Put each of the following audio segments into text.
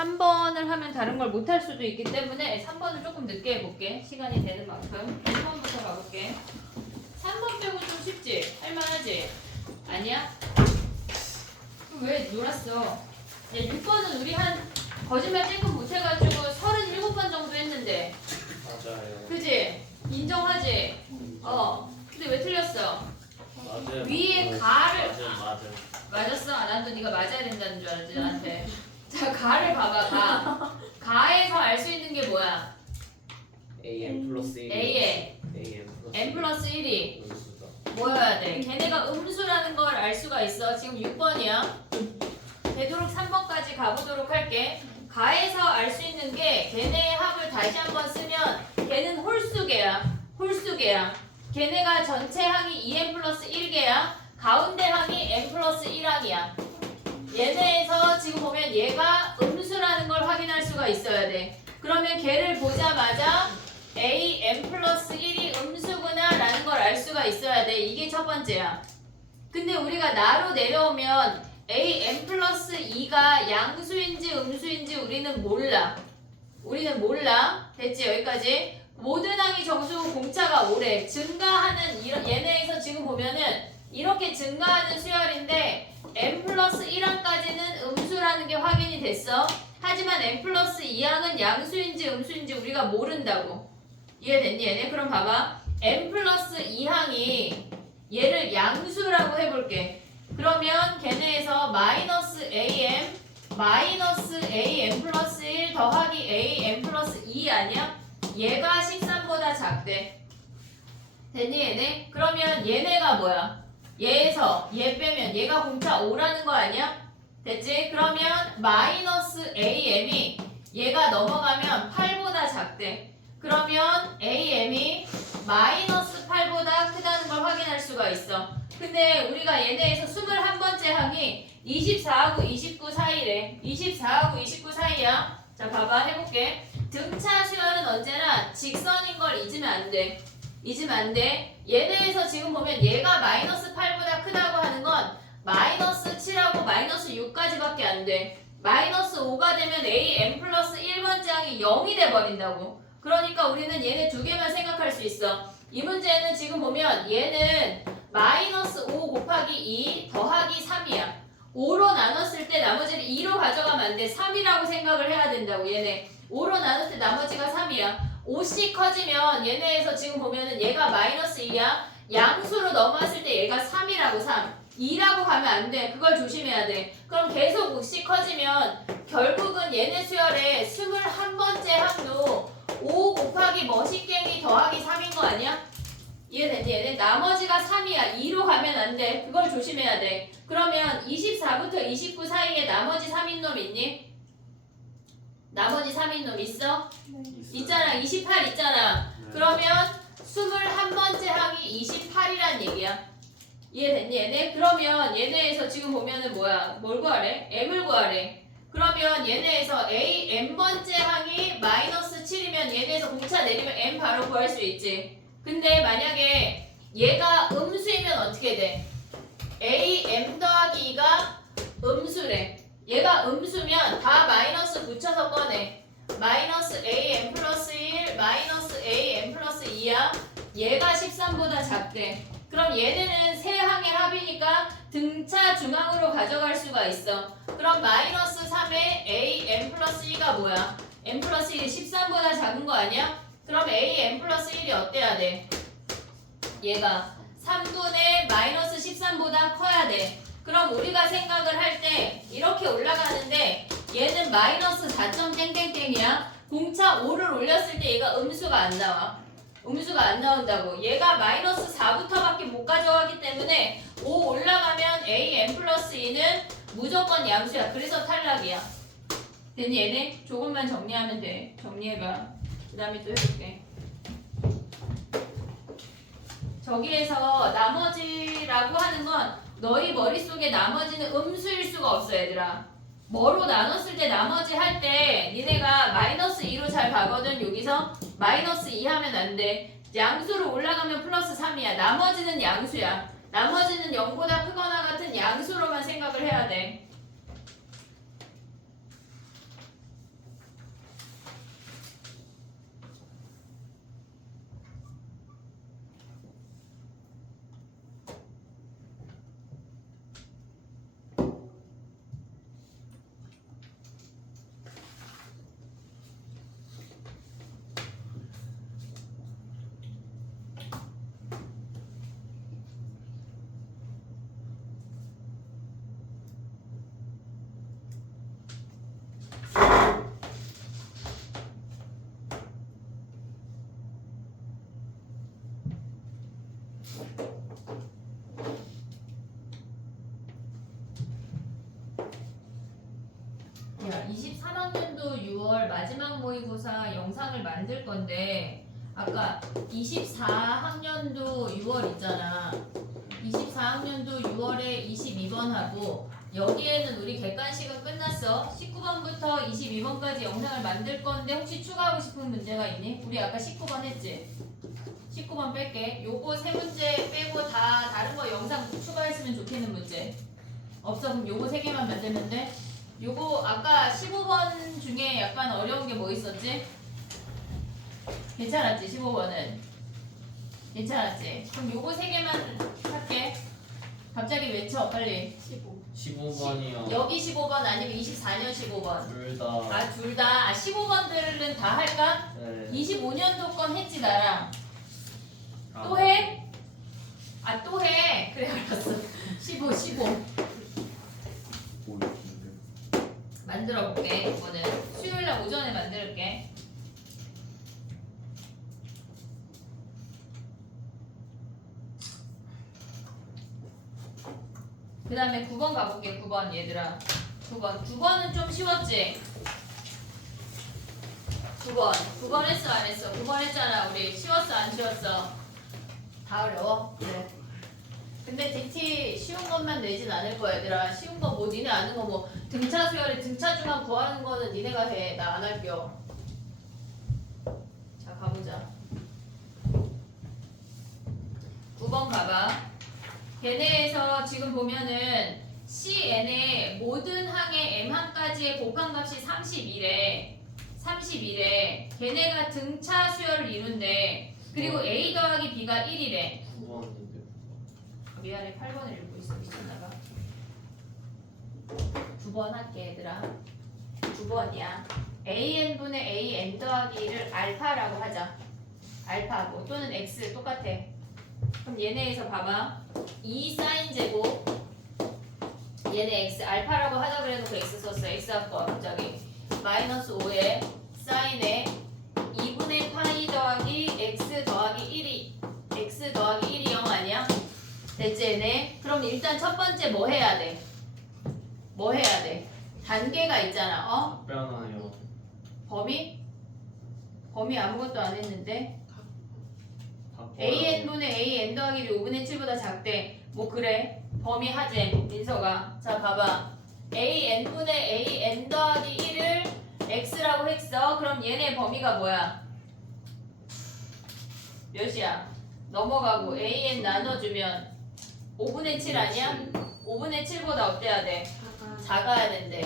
3번을 하면 다른 걸 못할 수도 있기 때문에 3번을 조금 늦게 해볼게. 시간이 되는 만큼. 1번부터 가볼게. 3번 빼고 좀 쉽지? 할만하지? 아니야? 그럼 왜 놀았어? 6번은 우리 한 거짓말 찔끔 못해가지고 37번 정도 했는데. 맞아요. 그지? 인정하지? 근데 왜 틀렸어? 맞아요. 위에 가를 맞아요. 맞았어? 난또 네가 맞아야 된다는 줄 알았지 나한테. 자, 가를 봐봐. 가. 가에서 알 수 있는 게 뭐야? AM 플러스 1. A에 AM 플러스 n 플러스 1이 음수다. 뭐여야 돼? 걔네가 음수라는 걸 알 수가 있어. 지금 6번이야. 되도록 3번까지 가보도록 할게. 가에서 알 수 있는 게 걔네의 합을 다시 한번 쓰면 걔는 홀수개야. 홀수개야. 걔네가 전체 항이 2n 플러스 1개야. 가운데 항이 n 플러스 1항이야. 얘네에서 지금 보면 얘가 음수라는 걸 확인할 수가 있어야 돼. 그러면 걔를 보자마자 a n 플러스 1이 음수구나 라는 걸 알 수가 있어야 돼. 이게 첫 번째야. 근데 우리가 나로 내려오면 a n 플러스 2가 양수인지 음수인지 우리는 몰라. 우리는 몰라. 됐지? 여기까지. 모든 항이 정수고 공차가 오래. 증가하는 얘네에서 지금 보면은 이렇게 증가하는 수열인데 n 플러스 1항까지는 음수라는 게 확인이 됐어. 하지만 n 플러스 2항은 양수인지 음수인지 우리가 모른다고. 이해됐니 얘네? 그럼 봐봐. n 플러스 2항이 얘를 양수라고 해볼게. 그러면 걔네에서 마이너스 am 플러스 1 더하기 am 플러스 2 아니야? 얘가 13보다 작대. 됐니 얘네? 그러면 얘네가 뭐야? 얘에서 얘 빼면 얘가 공차 5라는 거 아니야? 됐지? 그러면 마이너스 am이 얘가 넘어가면 8보다 작대. 그러면 am이 마이너스 8보다 크다는 걸 확인할 수가 있어. 근데 우리가 얘네에서 21번째 항이 24하고 29 사이래. 24하고 29 사이야. 자, 봐봐. 해볼게. 등차 수열은 언제나 직선인 걸 잊으면 안 돼. 잊으면 안 돼. 얘네에서 지금 보면 얘가 마이너스 8보다 크다고 하는 건 마이너스 7하고 마이너스 6까지밖에 안 돼. 마이너스 5가 되면 a n 플러스 1번째 항이 0이 돼버린다고. 그러니까 우리는 얘네 두 개만 생각할 수 있어. 이 문제는 지금 보면 얘는 마이너스 5 곱하기 2 더하기 3이야. 5로 나눴을 때 나머지를 2로 가져가면 안 돼. 3이라고 생각을 해야 된다고. 얘네 5로 나눴을 때 나머지가 3이야. 5씩 커지면 얘네에서 지금 보면은 얘가 마이너스 2야. 양수로 넘어왔을 때 얘가 3이라고 3. 2라고 가면 안 돼. 그걸 조심해야 돼. 그럼 계속 5씩 커지면 결국은 얘네 수열의 21번째 항도 5 곱하기 머시갱이 더하기 3인 거 아니야? 이해됐니? 얘네 나머지가 3이야. 2로 가면 안 돼. 그걸 조심해야 돼. 그러면 24부터 29 사이에 나머지 3인 놈 있니? 나머지 3인 놈 있어? 있잖아. 28 있잖아. 네. 그러면 21번째 항이 28이란 얘기야. 이해됐니 얘네? 그러면 얘네에서 지금 보면은 뭐야? 뭘 구하래? m을 구하래. 그러면 얘네에서 a n번째 항이 마이너스 7이면 얘네에서 공차 내리면 m 바로 구할 수 있지. 근데 만약에 얘가 음수이면 어떻게 돼? a m 더하기 2가 음수래. 얘가 음수면 다 마이너스 붙여서 꺼내. 마이너스 a m 플러스 1 마이너스 a m 플러스 2야. 얘가 13보다 작대. 그럼 얘네는 세 항의 합이니까 등차 중앙으로 가져갈 수가 있어. 그럼 마이너스 3에 a m 플러스 2가 뭐야? m 플러스 1이 13보다 작은 거 아니야? 그럼 a m 플러스 1이 어때야 돼? 얘가 3분의 마이너스 13보다 커야 돼. 그럼 우리가 생각을 할 때 이렇게 올라가는데 얘는 마이너스 4.땡땡땡이야. 공차 5를 올렸을 때 얘가 음수가 안 나와. 음수가 안 나온다고. 얘가 마이너스 4부터밖에 못 가져가기 때문에 5 올라가면 a n 플러스 2는 무조건 양수야. 그래서 탈락이야. 됐니 얘네? 조금만 정리하면 돼. 정리해봐. 그 다음에 또 해볼게. 저기에서 나머지라고 하는 건 너희 머릿속에 나머지는 음수일 수가 없어 얘들아. 뭐로 나눴을 때 나머지 할 때 니네가 마이너스 2로 잘 가거든. 여기서 마이너스 2 하면 안 돼. 양수로 올라가면 플러스 3이야. 나머지는 양수야. 나머지는 0보다 크거나 같은 양수로만 생각을 해야 돼. 야, 23학년도 6월 마지막 모의고사 영상을 만들 건데 아까 24학년도 6월 있잖아. 24학년도 6월에 22번하고 여기에는 우리 객관식은 끝났어. 19번부터 22번까지 영상을 만들 건데 혹시 추가하고 싶은 문제가 있니? 우리 아까 19번 했지? 19번 뺄게. 요거 세 문제 빼고 다 다른 거 영상 추가했으면 좋겠는 문제. 없어? 그럼 요거 세 개만 만들면 돼? 요거 아까 15번 중에 약간 어려운 게 뭐 있었지? 괜찮았지? 15번은 괜찮았지? 그럼 요거 세 개만 할게. 갑자기 외쳐 빨리. 15번이요. 여기 15번 아니면 24년 15번? 둘 다. 아 둘 다. 15번들은 다 할까? 네. 25년도 건 했지 나랑. 아, 또 해? 아 또 해. 그래 알았어. 15 만들어 볼게. 이거는 수요일날 오전에 만들게. 그 다음에 9번 가볼게. 9번 얘들아. 9번은 좀 쉬웠지? 9번 했어 안 했어? 9번 했잖아 우리. 쉬웠어 안 쉬웠어? 다 어려워? 그래. 근데 DT 쉬운 것만 내진 않을 거야 얘들아. 쉬운 거 뭐 니네 아는 거 뭐 등차 수열에 등차주만 구하는 거는 니네가 해. 나 안 할게요. 자 가보자. 9번 가봐. 걔네에서 지금 보면은 CN의 모든 항의 M항까지의 곱한값이 31에 걔네가 등차 수열을 이룬대. 그리고 A 더하기 B가 1이래. 9번인데. 미안해 8번을 읽고 있어. 미쳤나봐. 9번 할게 얘들아. 9번이야. AN분의 AN 더하기 1을 알파라고 하자. 알파고 또는 X 똑같아. 그럼 얘네에서 봐봐. 2 사인 제곱 얘네 X 알파라고 하자 그래놓고 X 썼어. X 갖고 와 갑자기. 마이너스 5에 사인에 2분의 파이 더하기 X 더하기 1이 X 더하기 1이 0 아니야? 됐지 얘네? 그럼 일단 첫 번째 뭐 해야 돼? 뭐 해야 돼? 단계가 있잖아. 어? 답변하요. 범위 아무것도 안 했는데 바꿔요. AN분의 AN 더하기 1이 5분의 7보다 작대. 뭐 그래? 범위 하재 민서가. 자 봐봐. AN분의 AN 더하기 1을 X라고 했어. 그럼 얘네 범위가 뭐야? 몇이야? 넘어가고 AN 나눠주면 5분의 7 아니야? 5분의 7보다 어때야 돼? 작아야 된대.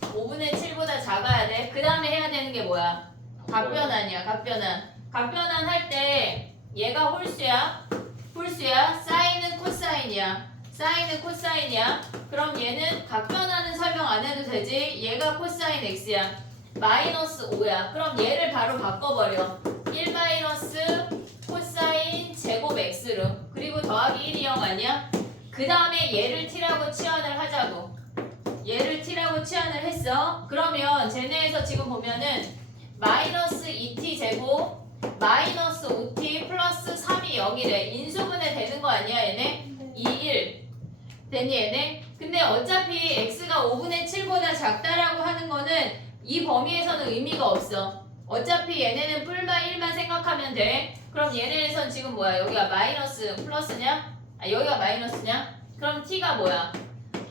5분의 7보다 작아야 돼. 그 다음에 해야 되는 게 뭐야? 갑변환이야. 갑변환 할 때 얘가 홀수야. 사인은 코사인이야. 그럼 얘는 각변환은 설명 안 해도 되지. 얘가 코사인 x야. 마이너스 5야. 그럼 얘를 바로 바꿔버려. 1 마이너스 코사인 제곱 x로. 그리고 더하기 1이 0 아니야? 그 다음에 얘를 t라고 치환을 하자고. 얘를 t라고 치환을 했어. 그러면 쟤네에서 지금 보면은 마이너스 2t 제곱 마이너스 5t 플러스 3이 0이래. 인수분해 되는 거 아니야 얘네? 2, 1 됐니 얘네? 근데 어차피 x가 5분의 7보다 작다라고 하는 거는 이 범위에서는 의미가 없어. 어차피 얘네는 뿔마 1만 생각하면 돼. 그럼 얘네에선 지금 뭐야? 여기가 마이너스 플러스냐? 아 여기가 마이너스냐? 그럼 t가 뭐야?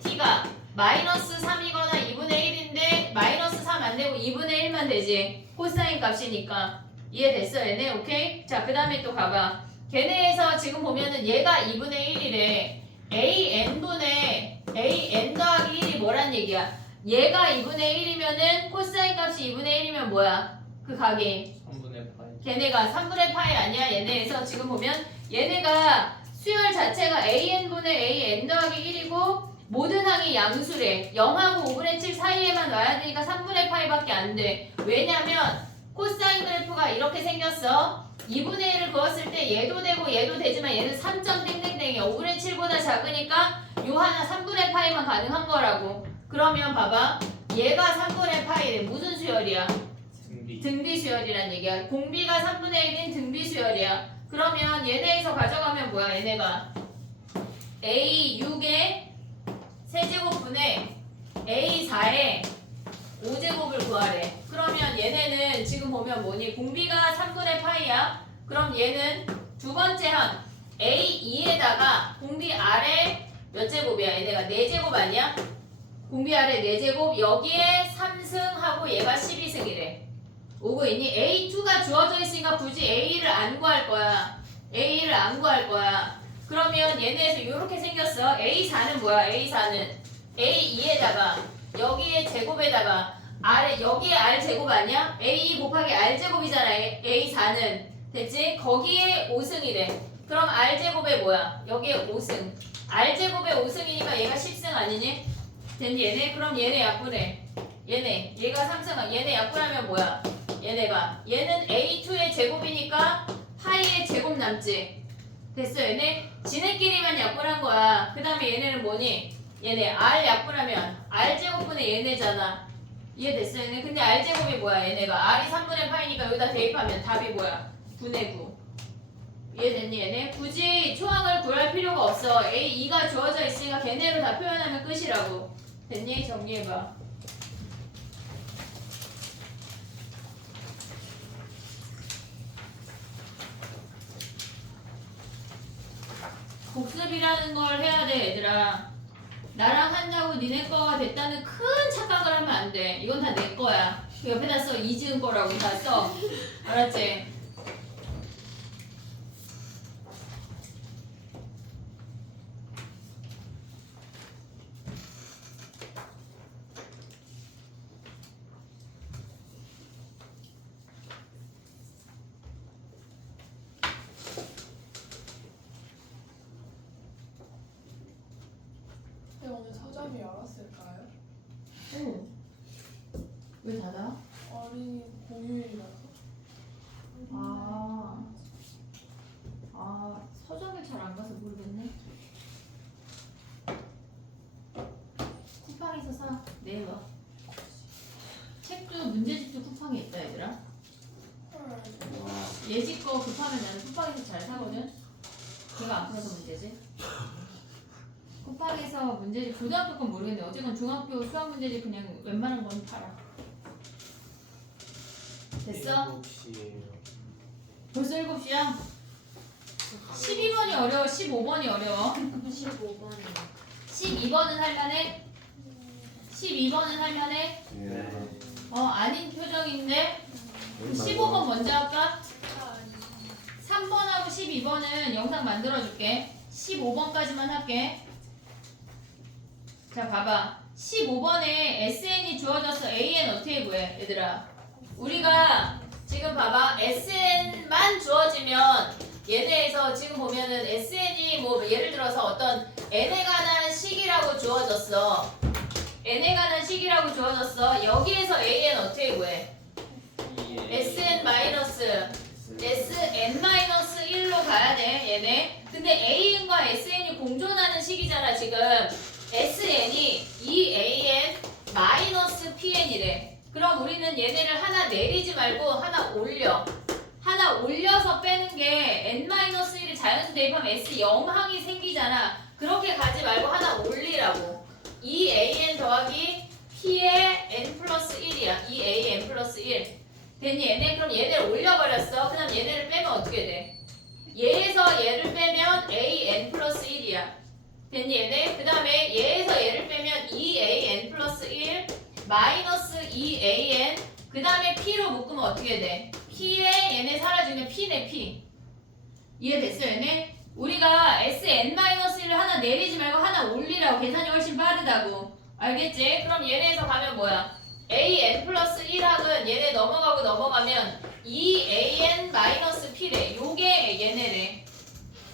t가 마이너스 3이거나 2분의 1인데 마이너스 3 안 되고 2분의 1만 되지. 코사인 값이니까. 이해됐어 얘네? 오케이? 자 그 다음에 또 가봐. 걔네에서 지금 보면은 얘가 2분의 1이래. AN분의 AN 더하기 1이 뭐란 얘기야? 얘가 2분의 1이면은 코사인 값이 2분의 1이면 뭐야? 그 각이 3분의 파이. 걔네가 3분의 파이 아니야? 얘네에서 지금 보면 얘네가 수열 자체가 AN분의 AN 더하기 1이고 모든 항이 양수래. 0하고 5분의 7 사이에만 와야 되니까 3분의 파이밖에 안 돼. 왜냐면 코사인 그래프가 이렇게 생겼어. 2분의 1을 그었을 때 얘도 되고 얘도 되지만 얘는 3점 땡땡땡이야. 5분의 7보다 작으니까 요 하나 3분의 파이만 가능한 거라고. 그러면 봐봐. 얘가 3분의 파이래. 무슨 수열이야? 등비 수열이란 얘기야. 공비가 3분의 1인 등비 수열이야. 그러면 얘네에서 가져가면 뭐야 얘네가? A6에 세제곱분의 A4에 보면 뭐니? 공비가 3분의 파이야. 그럼 얘는 두 번째 항 A2에다가 공비 아래 몇 제곱이야? 얘네가 4제곱 아니야? 공비 아래 4제곱 여기에 3승하고 얘가 12승이래. 오고 있니? A2가 주어져 있으니까 굳이 A를 안 구할 거야. A를 안 구할 거야. 그러면 얘네에서 이렇게 생겼어. A4는 뭐야? A4는 A2에다가 여기에 제곱에다가 아래 여기에 R 제곱 아니야? A 곱하기 R 제곱이잖아. A4는 됐지? 거기에 5승이래. 그럼 R 제곱에 뭐야? 여기에 5승. R 제곱에 5승이니까 얘가 10승 아니니? 됐니? 얘네? 그럼 얘네 약분해. 얘네 얘가 3승. 얘네 약분하면 뭐야? 얘네가 얘는 A2의 제곱이니까 파이의 제곱 남지. 됐어? 얘네 지네끼리만 약분한 거야. 그 다음에 얘네는 뭐니? 얘네 R 약분하면 R 제곱분의 얘네잖아. 이해됐어? 얘네 근데 R 제곱이 뭐야? 얘네가 R이 3분의 파이니까 여기다 대입하면 답이 뭐야? 9의 9. 이해됐니? 얘네 굳이 초항을 구할 필요가 없어. A2가 주어져 있으니까 걔네로 다 표현하면 끝이라고. 됐니? 정리해봐. 복습이라는 걸 해야 돼, 얘들아. 나랑 한다고 니네 거가 됐다는 큰 착각을 하면 안 돼. 이건 다 내 거야. 그 옆에다 써. 이지은 거라고 다 써. 알았지? 오늘 서점이 열었을까요? 응. 왜 닫아? 어린이 공휴일이라서. 서점을 잘 안 가서 모르겠네. 쿠팡에서 사. 내일 와. 책도 문제집도 쿠팡에 있다, 얘들아. 예지 거 급하면 나는 쿠팡에서 잘 사거든. 걔가 안 풀어서 문제지. 쿠팡에서 문제집 고등학교 건 모르겠는데 어쨌건 중학교 수학 문제집 그냥 웬만한 건 팔아. 됐어? 7시에요. 벌써 7시야? 12번이 어려워, 15번이 어려워. 15번이요. 12번은 할만해? 12번은 할만해? 네. 아닌 표정인데 15번 먼저 할까? 3번하고 12번은 영상 만들어줄게. 15번까지만 할게. 자, 봐봐. 15번에 SN이 주어졌어. AN 어떻게 구해, 얘들아? 우리가 지금 봐봐. SN만 주어지면 얘네에서 지금 보면은 SN이 뭐 예를 들어서 어떤 N에 관한 식이라고 주어졌어. N에 관한 식이라고 주어졌어. 여기에서 AN 어떻게 구해? SN 마이너스 SN-1로 가야 돼, 얘네. 근데 AN과 SN이 공존하는 식이잖아, 지금. SN이 EAN 마이너스 PN이래. 그럼 우리는 얘네를 하나 내리지 말고 하나 올려. 하나 올려서 빼는 게 N-1이 자연수 대입하면 S 0항이 생기잖아. 그렇게 가지 말고 하나 올리라고. EAN 더하기 P의 N 플러스 1이야. EAN 플러스 1. 됐니? 얘네 그럼 얘네를 올려버렸어. 그 다음 얘네를 빼면 어떻게 돼? 얘에서 얘를 빼면 AN 플러스 1이야. 됐니? 얘네? 그 다음에 얘에서 얘를 빼면 EAN 플러스 1 마이너스 EAN 그 다음에 P로 묶으면 어떻게 돼? P에 얘네 사라지면 P네 P. 이해됐어 얘네? 우리가 SN-1을 하나 내리지 말고 하나 올리라고. 계산이 훨씬 빠르다고. 알겠지? 그럼 얘네에서 가면 뭐야? AN 플러스 1항은 얘네 넘어가면 EAN-P래. 요게 얘네래.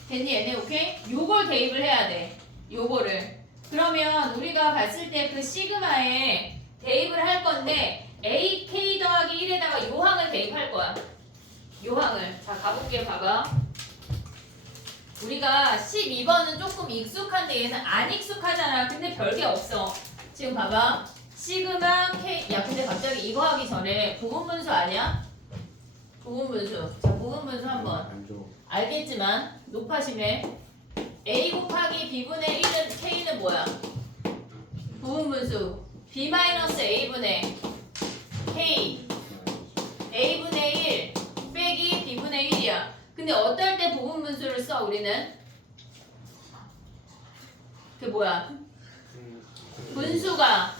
됐니 얘네? 오케이? 요걸 대입을 해야 돼. 요거를. 그러면 우리가 봤을 때 그 시그마에 대입을 할 건데 AK 더하기 1에다가 요 항을 대입할 거야. 요 항을. 자, 가볼게요. 봐봐. 우리가 12번은 조금 익숙한데 얘는 안 익숙하잖아. 근데 별게 없어. 지금 봐봐. 시그마 K. 야, 근데 갑자기 이거 하기 전에 부분분수 아니야? 부분분수. 자, 부분분수 한번. 알겠지만 높아심에 A 곱하기 B분의 1은 K는 뭐야? 부분분수 B-A분의 K A분의 근데 어떨 때 부분 분수를 써 우리는? 그게 뭐야? 분수가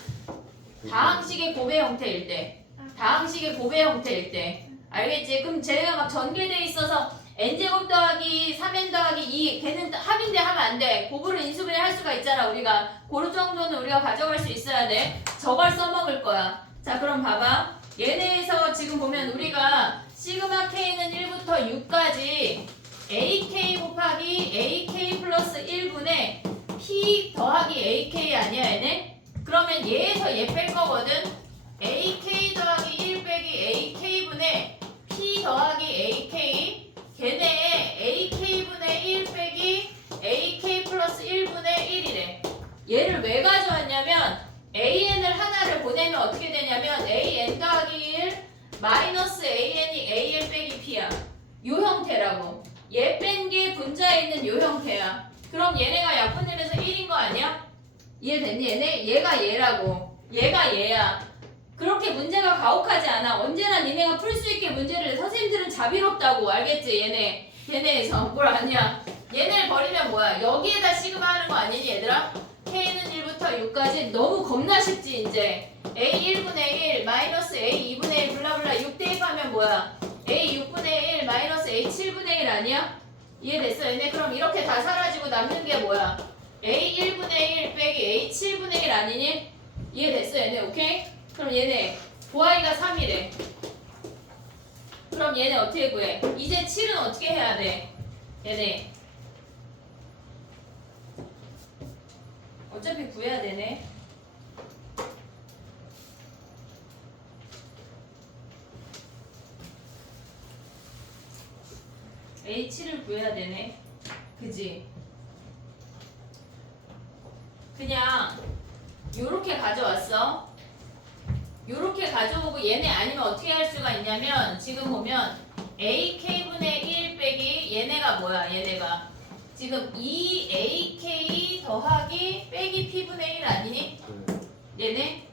다항식의 고배 형태일 때, 다항식의 고배 형태일 때, 알겠지? 그럼 쟤가 막 전개돼 있어서 n제곱 더하기 3n 더하기 2 걔는 합인데 하면 안 돼. 곱으로 인수분해 할 수가 있잖아. 우리가 고루 정도는 우리가 가져갈 수 있어야 돼. 저걸 써먹을 거야. 자 그럼 봐봐. 얘네에서 지금 보면 우리가 시그마 k는 1부터 6까지 ak 곱하기 ak 플러스 1분의 p 더하기 ak 아니야 얘네? 그러면 얘에서 얘 뺄 거거든. ak 더하기 1 빼기 ak분의 p 더하기 ak 걔네 ak분의 1 빼기 ak 플러스 1분의 1이래. 얘를 왜 가져왔냐면 an을 하나를 보내면 어떻게 되냐면 an 더하기 1 마이너스 an이 an 빼기 p야. 요 형태라고. 얘 뺀 게 분자에 있는 요 형태야. 그럼 얘네가 약분되면서 1인 거 아니야? 이해됐니? 얘가 얘라고. 얘가 얘야. 그렇게 문제가 가혹하지 않아. 언제나 니네가 풀 수 있게 문제를 선생님들은 자비롭다고. 알겠지? 얘네에서 뭘 아냐? 얘네를 버리면 뭐야? 여기에다 시그마 하는 거 아니니 얘들아? K는 1부터 6까지 너무 겁나 쉽지 이제. A 1분의 1 마이너스 A 2분의 1 블라블라 6 대입하면 뭐야? A 6분의 1 마이너스 A 7분의 1 아니야? 이해됐어 얘네? 그럼 이렇게 다 사라지고 남는 게 뭐야? A 1분의 1 빼기 A 7분의 1 아니니? 이해됐어 얘네? 오케이? 그럼 얘네 y가 3이래. 그럼 얘네 어떻게 구해? 이제 7은 어떻게 해야 돼? 얘네 어차피 구해야 되네. A7을 구해야 되네. 그지? 그냥 요렇게 가져왔어. 요렇게 가져오고 얘네 아니면 어떻게 할 수가 있냐면 지금 보면 ak분의 1 빼기 얘네가 뭐야? 얘네가 지금 2ak 더하기 빼기 p분의 1 아니니? 얘네?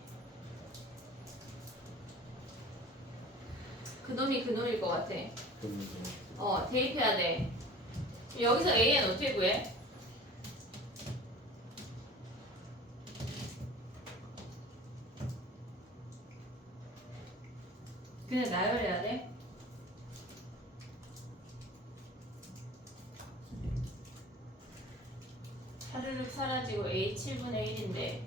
그놈이 그놈일 것 같아. 대입해야 돼. 여기서 an 어떻게 구해? 그냥 나열해야 돼. 사르륵 사라지고 A 7분의 1인데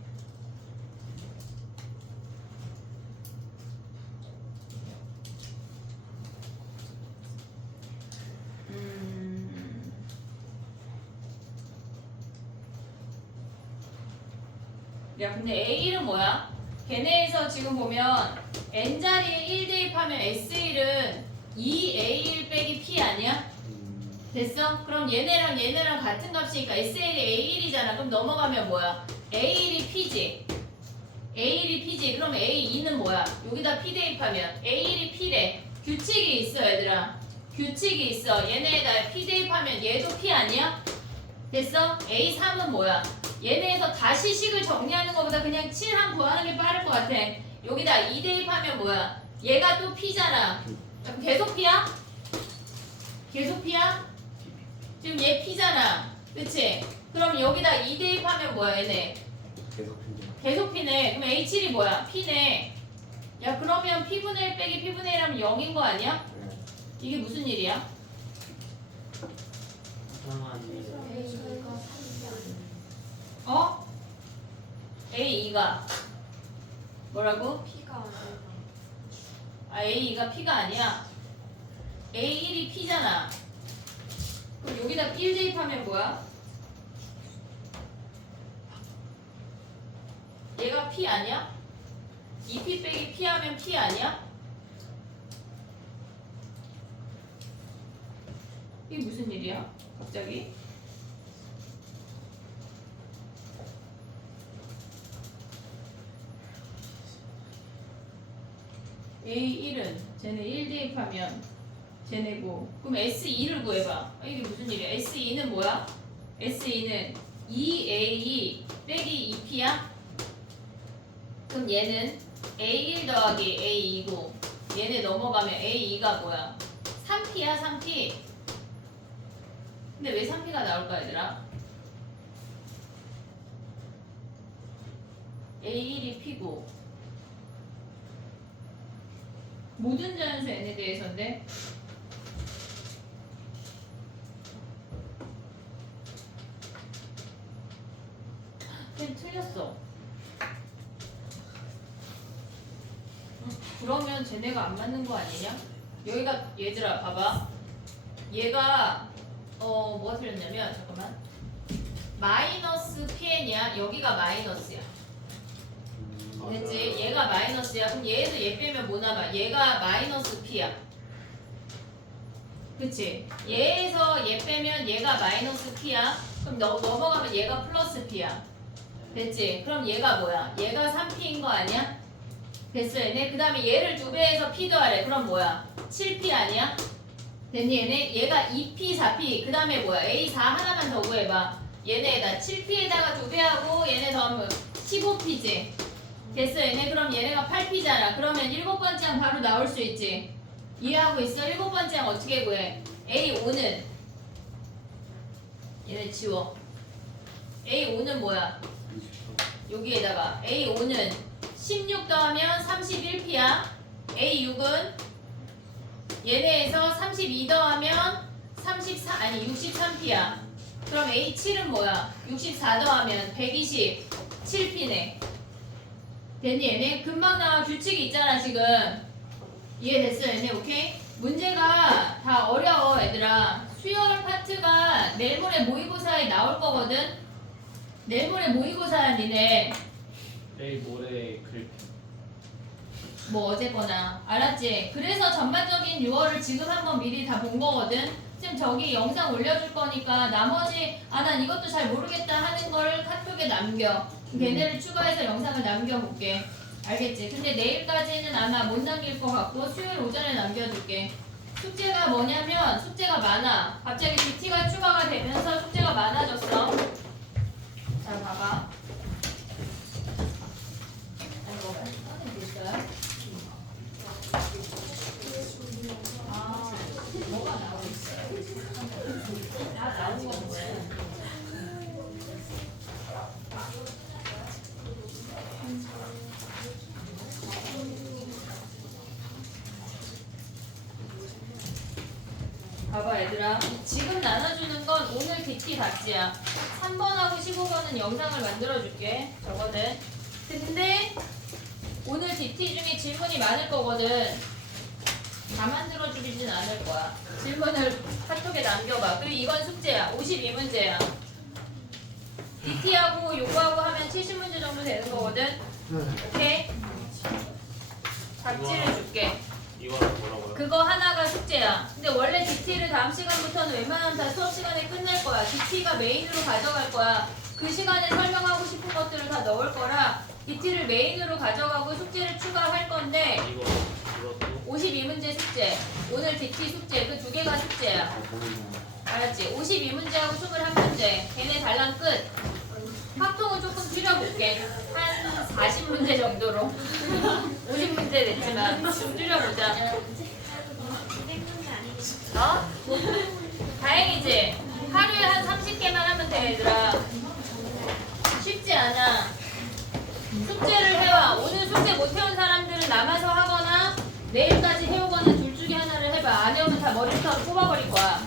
야 근데 A1은 뭐야? 걔네에서 지금 보면 n자리에 1 대입하면 S1은 2A1 빼기 P 아니야? 됐어? 그럼 얘네랑 같은 값이니까 S1이 A1이잖아. 그럼 넘어가면 뭐야? A1이 P지. A1이 P지. 그럼 A2는 뭐야? 여기다 P 대입하면 A1이 P래. 규칙이 있어 얘들아. 규칙이 있어. 얘네에다 P 대입하면 얘도 P 아니야? 됐어? A3은 뭐야? 얘네에서 다시 식을 정리하는 것보다 그냥 7항 구하는 게 빠를 것 같아. 여기다 2 대입하면 뭐야? 얘가 또 P잖아. 그럼 계속 P야? 계속 P야? 지금 얘 P잖아. 그치? 그럼 여기다 2 대입하면 뭐야 얘네? 계속 P네. 그럼 A7이 뭐야? P네. 야 그러면 P분의 1 빼기 P분의 1 하면 0인 거 아니야? 이게 무슨 일이야? 어? A2가 뭐라고? P가 아니라 아 A2가 P가 아니야. A1이 P잖아. 그럼 여기다 1 대입하면 뭐야? 얘가 P 아니야? 2P 빼기 P 하면 P 아니야? 이게 무슨 일이야? 갑자기? A1은 쟤네 1 대입하면 쟤네고 그럼 S2를 구해봐. 이게 무슨 일이야? S2는 뭐야? S2는 2A 빼기 2P야? 그럼 얘는 A1 더하기 A2고 얘네 넘어가면 A2가 뭐야? 3P야 3P. 근데 왜 3P가 나올까 얘들아? A1이 P고 모든 자연수 N에 대해서인데 걔 틀렸어. 그러면 쟤네가 안 맞는 거 아니냐? 여기가 얘들아 봐봐. 얘가 뭐가 틀렸냐면 잠깐만 마이너스 PN이야. 여기가 마이너스야. 됐지? 얘가 마이너스야. 그럼 얘에서 얘 빼면 뭐 남아? 얘가 마이너스 P야. 그치? 얘에서 얘 빼면 얘가 마이너스 P야. 그럼 넘어가면 얘가 플러스 P야. 됐지? 그럼 얘가 뭐야? 얘가 3P인 거 아니야? 됐어 얘네? 그 다음에 얘를 2배해서 P 더하래. 그럼 뭐야? 7P 아니야? 됐니 얘네? 얘가 2P, 4P 그 다음에 뭐야? A4 하나만 더 구해봐. 얘네에다 7P에다가 2배하고 얘네 더하면 15P지? 됐어 얘네? 그럼 얘네가 8P잖아. 그러면 7번째 항 바로 나올 수 있지? 이해하고 있어? 7번째 항 어떻게 구해? A5는 얘네 지워. A5는 뭐야? 여기에다가 A5는 16 더하면 31P야. A6은 얘네에서 32 더하면 63P야. 그럼 A7은 뭐야? 64 더하면 127P네. 됐니 얘네? 금방 나와. 규칙이 있잖아 지금. 이해됐어 얘네? 오케이? 문제가 다 어려워 얘들아. 수열 파트가 내일 모레 모의고사에 나올 거거든. 내일 모레 모의고사야 니네. 내일 모레 글피. 뭐 어쨌거나 알았지? 그래서 전반적인 6월을 지금 한번 미리 다 본 거거든. 지금 저기 영상 올려줄 거니까 나머지 난 이것도 잘 모르겠다 하는 걸 카톡에 남겨. 걔네를 추가해서 영상을 남겨볼게. 알겠지? 근데 내일까지는 아마 못 남길 것 같고 수요일 오전에 남겨줄게. 숙제가 뭐냐면 숙제가 많아. 갑자기 BT가 추가가 되면서 숙제가 많아졌어. 자 봐봐. 이거 꺼내 있어요? 뭐가 나오고 있어요? 다 나온 거 뭐예요? 봐봐 얘들아. 지금 나눠주는 건 오늘 DT 답지야. 3번하고 15번은 영상을 만들어줄게. 저거는. 근데 오늘 DT 중에 질문이 많을 거거든. 다 만들어주진 않을 거야. 질문을 카톡에 남겨봐. 그리고 이건 숙제야. 52문제야. DT하고 요거하고 하면 70문제 정도 되는 거거든. 오케이? 답지를 줄게. 이거는 뭐라고요? 그거 하나가 숙제야. 근데 원래 DT를 다음 시간부터는 웬만하면 다 수업 시간에 끝낼 거야. DT가 메인으로 가져갈 거야. 그 시간에 설명하고 싶은 것들을 다 넣을 거라 DT를 메인으로 가져가고 숙제를 추가할 건데 이것도 52문제 숙제. 오늘 DT 숙제. 그 두 개가 숙제야. 알았지? 52문제하고 21문제. 걔네 달랑 끝. 확통은 조금 줄여볼게. 한 40문제 정도로. 50문제 됐지만 좀 줄여보자. 어? 다행이지? 하루에 한 30개만 하면 돼 얘들아. 쉽지 않아. 숙제를 해와. 오늘 숙제 못 해온 사람들은 남아서 하거나 내일까지 해오거나 둘 중에 하나를 해봐. 안 해오면 다 머리부터 뽑아버릴 거야.